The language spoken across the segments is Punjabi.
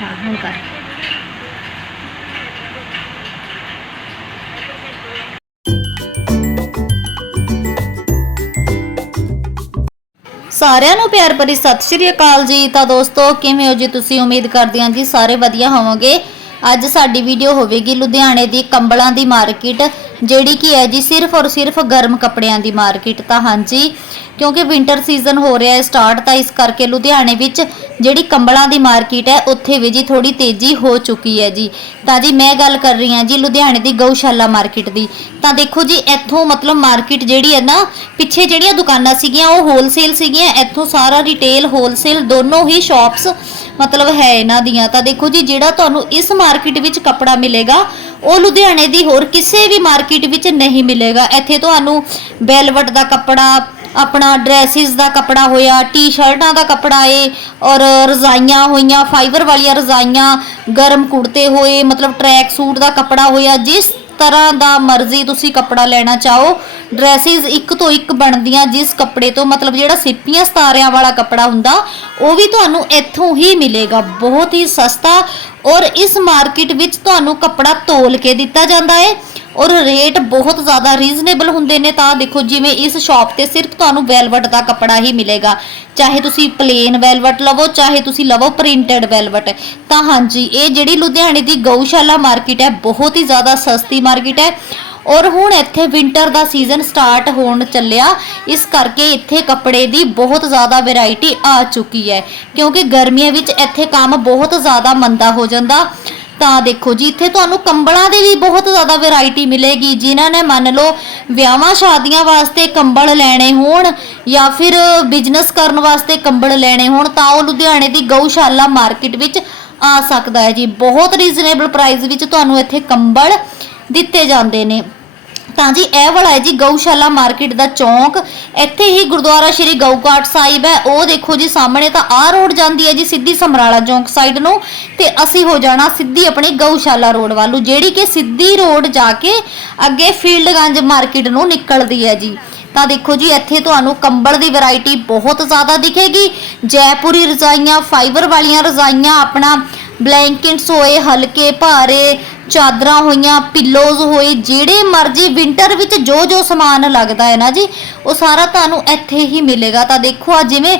ਹਾਂ, ਹੁਣ ਕਰ। ਸਾਰਿਆਂ ਨੂੰ ਪਿਆਰ ਭਰੀ ਸਤਿ ਸ਼੍ਰੀ ਅਕਾਲ ਜੀ। ਤਾਂ ਦੋਸਤੋ, ਕਿਵੇਂ ਹੋ ਜੀ ਤੁਸੀਂ? ਉਮੀਦ ਕਰਦੇ ਹਾਂ ਜੀ ਸਾਰੇ ਵਧੀਆ ਹੋਵੋਗੇ। ਅੱਜ ਸਾਡੀ ਵੀਡੀਓ ਹੋਵੇਗੀ ਲੁਧਿਆਣੇ ਦੀ ਕੰਬਲਾਂ ਦੀ ਮਾਰਕੀਟ, ਜਿਹੜੀ ਕੀ ਹੈ ਜੀ ਸਿਰਫ ਔਰ ਸਿਰਫ ਗਰਮ ਕੱਪੜਿਆਂ ਦੀ ਮਾਰਕੀਟ ਤਾਂ ਹਾਂਜੀ, ਕਿਉਂਕਿ ਵਿంటర్ ਸੀਜ਼ਨ ਹੋ ਰਿਹਾ ਹੈ ਸਟਾਰਟ ਤਾਂ ਇਸ ਕਰਕੇ ਲੁਧਿਆਣੇ ਵਿੱਚ ਜਿਹੜੀ ਕੰਬਲਾਂ ਦੀ ਮਾਰਕੀਟ ਹੈ, ਉੱਥੇ ਵੀ ਜੀ ਥੋੜੀ ਤੇਜ਼ੀ ਹੋ ਚੁੱਕੀ ਹੈ ਜੀ। ਤਾਂ ਜੀ ਮੈਂ ਗੱਲ ਕਰ ਰਹੀ ਹਾਂ ਜੀ ਲੁਧਿਆਣੇ ਦੀ ਗਊਸ਼ਾਲਾ ਮਾਰਕੀਟ ਦੀ। ਤਾਂ ਦੇਖੋ ਜੀ, ਇੱਥੋਂ ਮਤਲਬ ਮਾਰਕੀਟ ਜਿਹੜੀ ਹੈ ਨਾ, ਪਿੱਛੇ ਜਿਹੜੀਆਂ ਦੁਕਾਨਾਂ ਸੀਗੀਆਂ, ਉਹ ਹੋਲਸੇਲ ਸੀਗੀਆਂ, ਇੱਥੋਂ ਸਾਰਾ ਰਿਟੇਲ ਹੋਲਸੇਲ ਦੋਨੋਂ ਹੀ ਸ਼ਾਪਸ ਮਤਲਬ ਹੈ ਇਹਨਾਂ ਦੀਆਂ। ਤਾਂ ਦੇਖੋ ਜੀ, ਜਿਹੜਾ ਤੁਹਾਨੂੰ ਇਸ ਮਾਰਕੀਟ ਵਿੱਚ ਕੱਪੜਾ ਮਿਲੇਗਾ, ਉਹ ਲੁਧਿਆਣੇ ਦੀ ਹੋਰ ਕਿਸੇ ਵੀ ਮਾਰਕੀਟ ਵਿੱਚ ਨਹੀਂ ਮਿਲੇਗਾ। ਇੱਥੇ ਤੁਹਾਨੂੰ ਬੈਲਵਟ ਦਾ ਕੱਪੜਾ ਆਪਣਾ ਡਰੈਸਿਸ ਦਾ ਕੱਪੜਾ ਹੋਇਆ ਟੀ-ਸ਼ਰਟਾਂ ਦਾ ਕੱਪੜਾ ਏ, ਔਰ ਰਜ਼ਾਈਆਂ ਹੋਈਆਂ ਫਾਈਬਰ ਵਾਲੀਆਂ ਰਜ਼ਾਈਆਂ, ਗਰਮ ਕੁੜਤੇ ਹੋਏ, ਮਤਲਬ ਟਰੈਕ ਸੂਟ ਦਾ ਕੱਪੜਾ ਹੋਇਆ, ਜਿਸ ਤਰ੍ਹਾਂ ਦਾ ਮਰਜ਼ੀ ਤੁਸੀਂ ਕੱਪੜਾ ਲੈਣਾ ਚਾਹੋ ਡਰੈਸਿਸ ਇੱਕ ਤੋਂ ਇੱਕ ਬਣਦੀਆਂ, ਜਿਸ ਕੱਪੜੇ ਤੋਂ ਮਤਲਬ ਜਿਹੜਾ ਸਿੱਪੀਆਂ ਸਤਾਰਿਆਂ ਵਾਲਾ ਕੱਪੜਾ ਹੁੰਦਾ, ਉਹ ਵੀ ਤੁਹਾਨੂੰ ਇੱਥੋਂ ਹੀ ਮਿਲੇਗਾ, ਬਹੁਤ ਹੀ ਸਸਤਾ, ਔਰ ਇਸ ਮਾਰਕੀਟ ਵਿੱਚ ਤੁਹਾਨੂੰ ਕੱਪੜਾ ਤੋਲ ਕੇ ਦਿੱਤਾ ਜਾਂਦਾ ਹੈ ਔਰ ਰੇਟ ਬਹੁਤ ਜ਼ਿਆਦਾ ਰੀਜ਼ਨੇਬਲ ਹੁੰਦੇ ਨੇ, ਤਾਂ ਦੇਖੋ ਜਿਵੇਂ ਇਸ ਸ਼ਾਪ ਤੇ ਸਿਰਫ ਤੁਹਾਨੂੰ ਵੈਲਵਟ ਦਾ ਕੱਪੜਾ ਹੀ ਮਿਲੇਗਾ। ਚਾਹੇ ਤੁਸੀਂ ਪਲੇਨ ਵੈਲਵਟ ਲਵੋ, ਚਾਹੇ ਤੁਸੀਂ ਲਵੋ ਪ੍ਰਿੰਟਡ ਵੈਲਵਟ ਤਾਂ ਹਾਂਜੀ, ਇਹ ਜਿਹੜੀ ਲੁਧਿਆਣੇ ਦੀ ਗਊਸ਼ਾਲਾ ਮਾਰਕੀਟ ਹੈ, ਬਹੁਤ ਹੀ ਜ਼ਿਆਦਾ ਸਸਤੀ ਮਾਰਕੀਟ ਹੈ। ਔਰ ਹੁਣ ਇੱਥੇ ਵਿంటర్ ਦਾ ਸੀਜ਼ਨ ਸਟਾਰਟ ਹੋਣ ਚੱਲਿਆ। ਇਸ ਕਰਕੇ ਇੱਥੇ ਕੱਪੜੇ ਦੀ ਬਹੁਤ ਜ਼ਿਆਦਾ ਵੈਰਾਈਟੀ ਆ ਚੁੱਕੀ ਹੈ। ਕਿਉਂਕਿ ਗਰਮੀਆਂ ਵਿੱਚ ਇੱਥੇ ਕੰਮ ਬਹੁਤ ਜ਼ਿਆਦਾ ਮੰਦਾ ਹੋ ਜਾਂਦਾ। ਤਾਂ ਦੇਖੋ ਜੀ, ਇੱਥੇ ਤੁਹਾਨੂੰ ਕੰਬਲਾਂ ਦੀ ਵੀ ਬਹੁਤ ਜ਼ਿਆਦਾ ਵੈਰਾਈਟੀ ਮਿਲੇਗੀ। ਜਿਨ੍ਹਾਂ ਨੇ ਮੰਨ ਲਓ ਵਿਆਹਾਂ ਸ਼ਾਦੀਆਂ ਵਾਸਤੇ ਕੰਬਲ ਲੈਣੇ ਹੋਣ ਜਾਂ ਫਿਰ ਬਿਜ਼ਨਸ ਕਰਨ ਵਾਸਤੇ ਕੰਬਲ ਲੈਣੇ ਹੋਣ, ਤਾਂ ਉਹ ਲੁਧਿਆਣੇ ਦੀ ਗਊਸ਼ਾਲਾ ਮਾਰਕੀਟ ਵਿੱਚ ਆ ਸਕਦਾ ਹੈ ਜੀ। ਬਹੁਤ ਰੀਜ਼ਨੇਬਲ ਪ੍ਰਾਈਸ ਵਿੱਚ ਤੁਹਾਨੂੰ ਇੱਥੇ ਕੰਬਲ ਦਿੱਤੇ ਜਾਂਦੇ ਨੇ। ਤਾਂ ਜੀ, ਇਹ ਵਾਲਾ ਹੈ ਜੀ, ਗਊਸ਼ਾਲਾ ਮਾਰਕੀਟ ਦਾ ਚੌਂਕ। ਇੱਥੇ ਹੀ ਗੁਰਦੁਆਰਾ ਸ਼੍ਰੀ ਗਊਕਾਟ ਸਾਹਿਬ ਹੈ। ਉਹ ਦੇਖੋ ਜੀ, ਸਾਹਮਣੇ ਤਾਂ ਆਹ ਰੋਡ ਜਾਂਦੀ ਹੈ ਜੀ, ਸਿੱਧੀ ਸਮਰਾਲਾ ਚੌਂਕ ਸਾਈਡ ਨੂੰ। ਤੇ ਅਸੀਂ ਹੋ ਜਾਣਾ ਸਿੱਧੀ ਆਪਣੀ ਗਊਸ਼ਾਲਾ ਰੋਡ ਵੱਲ ਨੂੰ, ਜਿਹੜੀ ਕਿ ਸਿੱਧੀ ਰੋਡ ਜਾ ਕੇ ਅੱਗੇ ਫੀਲਡਗੰਜ ਮਾਰਕੀਟ ਨੂੰ ਨਿਕਲਦੀ ਹੈ ਜੀ। ਤਾਂ ਦੇਖੋ ਜੀ, ਇੱਥੇ ਤੁਹਾਨੂੰ ਕੰਬਲ ਦੀ ਵੈਰਾਈਟੀ ਬਹੁਤ ਜ਼ਿਆਦਾ ਦਿਖੇਗੀ। ਜੈਪੁਰੀ ਰਜ਼ਾਈਆਂ, ਫਾਈਬਰ ਵਾਲੀਆਂ ਰਜ਼ਾਈਆਂ, ਆਪਣਾ ਬਲੈਂਕਟਸ ਹੋਏ, ਹਲਕੇ ਭਾਰੇ ਚਾਦਰਾਂ ਹੋਈਆਂ ਪਿੱਲੋਜ਼ ਹੋਏ, ਜਿਹੜੇ ਮਰਜ਼ੀ ਵਿంటర్ ਵਿੱਚ ਜੋ ਜੋ ਸਮਾਨ ਲੱਗਦਾ ਹੈ ਨਾ ਜੀ, ਉਹ ਸਾਰਾ ਤੁਹਾਨੂੰ ਇੱਥੇ ਹੀ ਮਿਲੇਗਾ। ਤਾਂ ਦੇਖੋ ਆ ਜਿਵੇਂ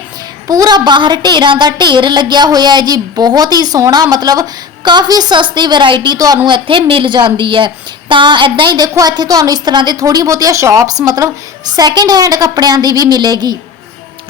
ਪੂਰਾ ਬਾਹਰ ਢੇਰਾਂ ਦਾ ਢੇਰ ਲੱਗਿਆ ਹੋਇਆ ਹੈ ਜੀ, ਬਹੁਤ ਹੀ ਸੋਹਣਾ, ਮਤਲਬ ਕਾਫੀ ਸਸਤੀ ਵੈਰਾਈਟੀ ਤੁਹਾਨੂੰ ਇੱਥੇ ਮਿਲ ਜਾਂਦੀ ਹੈ। ਤਾਂ ਐਦਾਂ ਹੀ ਦੇਖੋ, ਇੱਥੇ ਤੁਹਾਨੂੰ ਇਸ ਤਰ੍ਹਾਂ ਦੇ ਥੋੜੀ ਬਹੁਤੀਆਂ ਸ਼ਾਪਸ ਮਤਲਬ ਸੈਕਿੰਡ ਹੈਂਡ ਕੱਪੜਿਆਂ ਦੀ ਵੀ ਮਿਲੇਗੀ।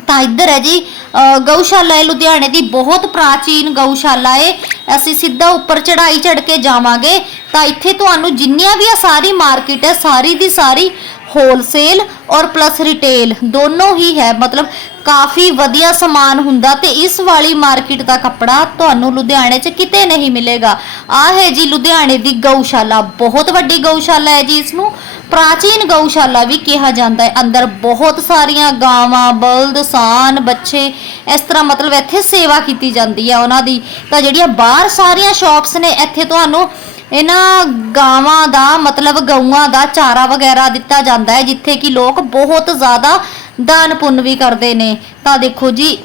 ਤਾਂ ਇੱਧਰ ਹੈ ਜੀ ਅ, ਗਊਸ਼ਾਲਾ ਹੈ ਲੁਧਿਆਣੇ ਦੀ ਬਹੁਤ ਪ੍ਰਾਚੀਨ ਗਊਸ਼ਾਲਾ ਹੈ ਅਸੀਂ ਸਿੱਧਾ ਉੱਪਰ ਚੜਾਈ ਚੜ ਕੇ ਜਾਵਾਂਗੇ। ਤਾਂ ਇੱਥੇ ਤੁਹਾਨੂੰ ਜਿੰਨੀਆਂ ਵੀ ਆ ਸਾਰੀ ਮਾਰਕੀਟ ਹੈ ਸਾਰੀ ਦੀ ਸਾਰੀ ਹੋਲਸੇਲ ਔਰ ਪਲੱਸ ਰਿਟੇਲ ਦੋਨੋਂ ਹੀ ਹੈ। ਮਤਲਬ ਕਾਫੀ ਵਧੀਆ ਸਮਾਨ ਹੁੰਦਾ ਤੇ ਇਸ ਵਾਲੀ ਮਾਰਕੀਟ ਦਾ ਕੱਪੜਾ ਤੁਹਾਨੂੰ ਲੁਧਿਆਣੇ 'ਚ ਕਿਤੇ ਨਹੀਂ ਮਿਲੇਗਾ। ਆ ਹੈ ਜੀ ਲੁਧਿਆਣੇ ਦੀ ਗਊਸ਼ਾਲਾ। ਬਹੁਤ ਵੱਡੀ ਗਊਸ਼ਾਲਾ ਹੈ ਜੀ ਇਸ ਨੂੰ। ਪ੍ਰਾਚੀਨ ਗਊਸ਼ਾਲਾ ਵੀ ਕਿਹਾ ਜਾਂਦਾ ਹੈ। ਅੰਦਰ ਬਹੁਤ ਸਾਰੀਆਂ ਗਾਵਾਂ, ਬਲਦ, ਸਾਨ, ਬੱਚੇ, ਇਸ ਤਰ੍ਹਾਂ ਮਤਲਬ ਇੱਥੇ ਸੇਵਾ ਕੀਤੀ ਜਾਂਦੀ ਹੈ। ਉਹਨਾਂ ਦੀ ਤਾਂ ਜਿਹੜੀਆਂ ਬਾਹਰ ਸਾਰੀਆਂ ਸ਼ਾਪਸ ਨੇ, ਇੱਥੇ ਤੁਹਾਨੂੰ ਇਹਨਾਂ ਗਾਵਾਂ ਦਾ ਮਤਲਬ ਗਊਆਂ ਦਾ ਚਾਰਾ ਵਗੈਰਾ ਦਿੱਤਾ ਜਾਂਦਾ ਹੈ, ਜਿੱਥੇ ਕਿ ਲੋਕ ਬਹੁਤ ਜ਼ਿਆਦਾ ਦਾਨ ਪੁੰਨ ਵੀ ਕਰਦੇ ਨੇ। ਤਾਂ ਦੇਖੋ ਜੀ,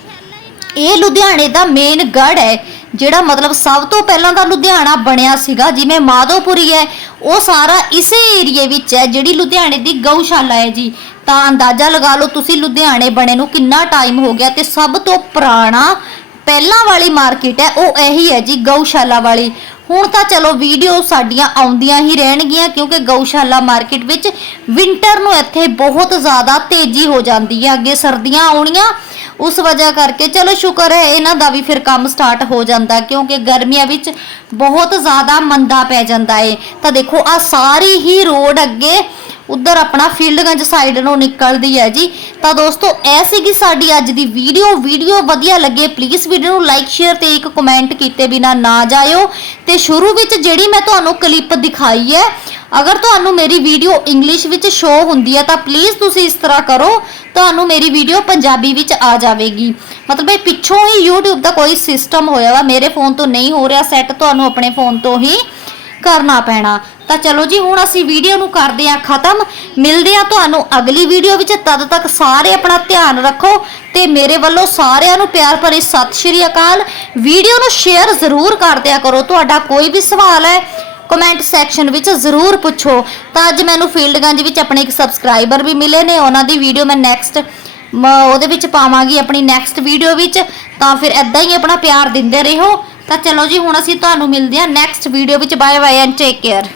ਇਹ ਲੁਧਿਆਣੇ ਦਾ ਮੇਨ ਗੜ ਹੈ। ਜਿਹੜਾ ਮਤਲਬ ਸਭ ਤੋਂ ਪਹਿਲਾਂ ਦਾ ਲੁਧਿਆਣਾ ਬਣਿਆ ਸੀਗਾ, ਜਿਵੇਂ ਮਾਧੋਪੁਰੀ ਹੈ, ਉਹ ਸਾਰਾ ਇਸੇ ਏਰੀਏ ਵਿੱਚ ਹੈ, ਜਿਹੜੀ ਲੁਧਿਆਣੇ ਦੀ ਗਊਸ਼ਾਲਾ ਹੈ ਜੀ। ਤਾਂ ਅੰਦਾਜ਼ਾ ਲਗਾ ਲਓ ਤੁਸੀਂ ਲੁਧਿਆਣੇ ਬਣੇ ਨੂੰ ਕਿੰਨਾ ਟਾਈਮ ਹੋ ਗਿਆ ਤੇ ਸਭ ਤੋਂ ਪੁਰਾਣਾ ਪਹਿਲਾਂ ਵਾਲੀ ਮਾਰਕੀਟ ਹੈ, ਉਹ ਇਹੀ ਹੈ ਜੀ, ਗਊਸ਼ਾਲਾ ਵਾਲੀ। ਹੁਣ ਤਾਂ ਚਲੋ ਵੀਡੀਓ ਸਾਡੀਆਂ ਆਉਂਦੀਆਂ ਹੀ ਰਹਿਣਗੀਆਂ, ਕਿਉਂਕਿ ਗਊਸ਼ਾਲਾ ਮਾਰਕੀਟ ਵਿੱਚ ਵਿంటర్ ਨੂੰ ਇੱਥੇ ਬਹੁਤ ਜ਼ਿਆਦਾ ਤੇਜ਼ੀ ਹੋ ਜਾਂਦੀ ਹੈ, ਅੱਗੇ ਸਰਦੀਆਂ ਆਉਣੀਆਂ ਉਸ ਵਜ੍ਹਾ ਕਰਕੇ ਚਲੋ ਸ਼ੁਕਰ ਹੈ, ਇਹਨਾਂ ਦਾ ਵੀ ਫਿਰ ਕੰਮ ਸਟਾਰਟ ਹੋ ਜਾਂਦਾ ਕਿਉਂਕਿ ਗਰਮੀਆਂ ਵਿੱਚ ਬਹੁਤ ਜ਼ਿਆਦਾ ਮੰਦਾ ਪੈ ਜਾਂਦਾ ਏ ਤਾਂ ਦੇਖੋ ਆ ਸਾਰੀ ਹੀ ਰੋਡ ਅੱਗੇ ਉਧਰ ਆਪਣਾ ਫੀਲਡਗੰਜ ਸਾਈਡ ਨੂੰ ਨਿਕਲਦੀ ਹੈ ਜੀ। ਤਾਂ ਦੋਸਤੋ, ਇਹ ਸੀਗੀ ਸਾਡੀ ਅੱਜ ਦੀ ਵੀਡੀਓ ਵੀਡੀਓ ਵਧੀਆ ਲੱਗੇ ਪਲੀਜ਼ ਵੀਡੀਓ ਨੂੰ ਲਾਈਕ ਸ਼ੇਅਰ ਤੇ ਇੱਕ ਕਮੈਂਟ ਕੀਤੇ ਬਿਨਾ ਨਾ ਜਾਇਓ। ਤੇ ਸ਼ੁਰੂ ਵਿੱਚ ਜਿਹੜੀ ਮੈਂ ਤੁਹਾਨੂੰ ਕਲਿੱਪ ਦਿਖਾਈ ਹੈ ਅਗਰ ਤੁਹਾਨੂੰ ਮੇਰੀ ਵੀਡੀਓ ਇੰਗਲਿਸ਼ ਵਿੱਚ ਸ਼ੋ ਹੁੰਦੀ ਹੈ, ਤਾਂ ਪਲੀਜ਼ ਤੁਸੀਂ ਇਸ ਤਰ੍ਹਾਂ ਕਰੋ, ਤੁਹਾਨੂੰ ਮੇਰੀ ਵੀਡੀਓ ਪੰਜਾਬੀ ਵਿੱਚ ਆ ਜਾਵੇਗੀ। ਮਤਲਬ ਇਹ ਪਿੱਛੋਂ ਹੀ YouTube ਦਾ ਕੋਈ ਸਿਸਟਮ ਹੋਇਆ ਵਾ, ਮੇਰੇ ਫੋਨ ਤੋਂ ਨਹੀਂ ਹੋ ਰਿਹਾ ਸੈੱਟ ਤੁਹਾਨੂੰ ਆਪਣੇ ਫੋਨ ਤੋਂ ਹੀ ਕਰਨਾ ਪੈਣਾ। ਤਾਂ ਚਲੋ ਜੀ, ਹੁਣ ਅਸੀਂ ਵੀਡੀਓ ਨੂੰ ਕਰਦੇ ਹਾਂ ਖਤਮ। ਮਿਲਦੇ ਹਾਂ ਤੁਹਾਨੂੰ ਅਗਲੀ ਵੀਡੀਓ ਵਿੱਚ। ਤਦ ਤੱਕ ਸਾਰੇ ਆਪਣਾ ਧਿਆਨ ਰੱਖੋ ਤੇ ਮੇਰੇ ਵੱਲੋਂ ਸਾਰਿਆਂ ਨੂੰ ਪਿਆਰ ਭਰੀ ਸਤਿ ਸ਼੍ਰੀ ਅਕਾਲ। ਵੀਡੀਓ ਨੂੰ ਸ਼ੇਅਰ ਜ਼ਰੂਰ ਕਰ ਦਿਆ ਕਰੋ। ਤੁਹਾਡਾ ਕੋਈ ਵੀ ਸਵਾਲ ਹੈ ਕਮੈਂਟ ਸੈਕਸ਼ਨ ਵਿੱਚ ਜ਼ਰੂਰ ਪੁੱਛੋ, ਤਾਂ ਅੱਜ ਮੈਨੂੰ ਫੀਲਡਗੰਜ ਵਿੱਚ ਆਪਣੇ ਇੱਕ ਸਬਸਕ੍ਰਾਈਬਰ ਵੀ ਮਿਲੇ ਨੇ, ਉਹਨਾਂ ਦੀ ਵੀਡੀਓ ਮੈਂ ਨੈਕਸਟ ਉਹਦੇ ਵਿੱਚ ਪਾਵਾਂਗੀ ਆਪਣੀ ਨੈਕਸਟ ਵੀਡੀਓ ਵਿੱਚ, ਤਾਂ ਫਿਰ ਐਦਾਂ ਹੀ ਆਪਣਾ ਪਿਆਰ ਦਿੰਦੇ ਰਹੋ। ਤਾਂ ਚਲੋ ਜੀ, ਹੁਣ ਅਸੀਂ ਤੁਹਾਨੂੰ ਮਿਲਦੇ ਹਾਂ ਨੈਕਸਟ ਵੀਡੀਓ ਵਿੱਚ। Bye bye and take care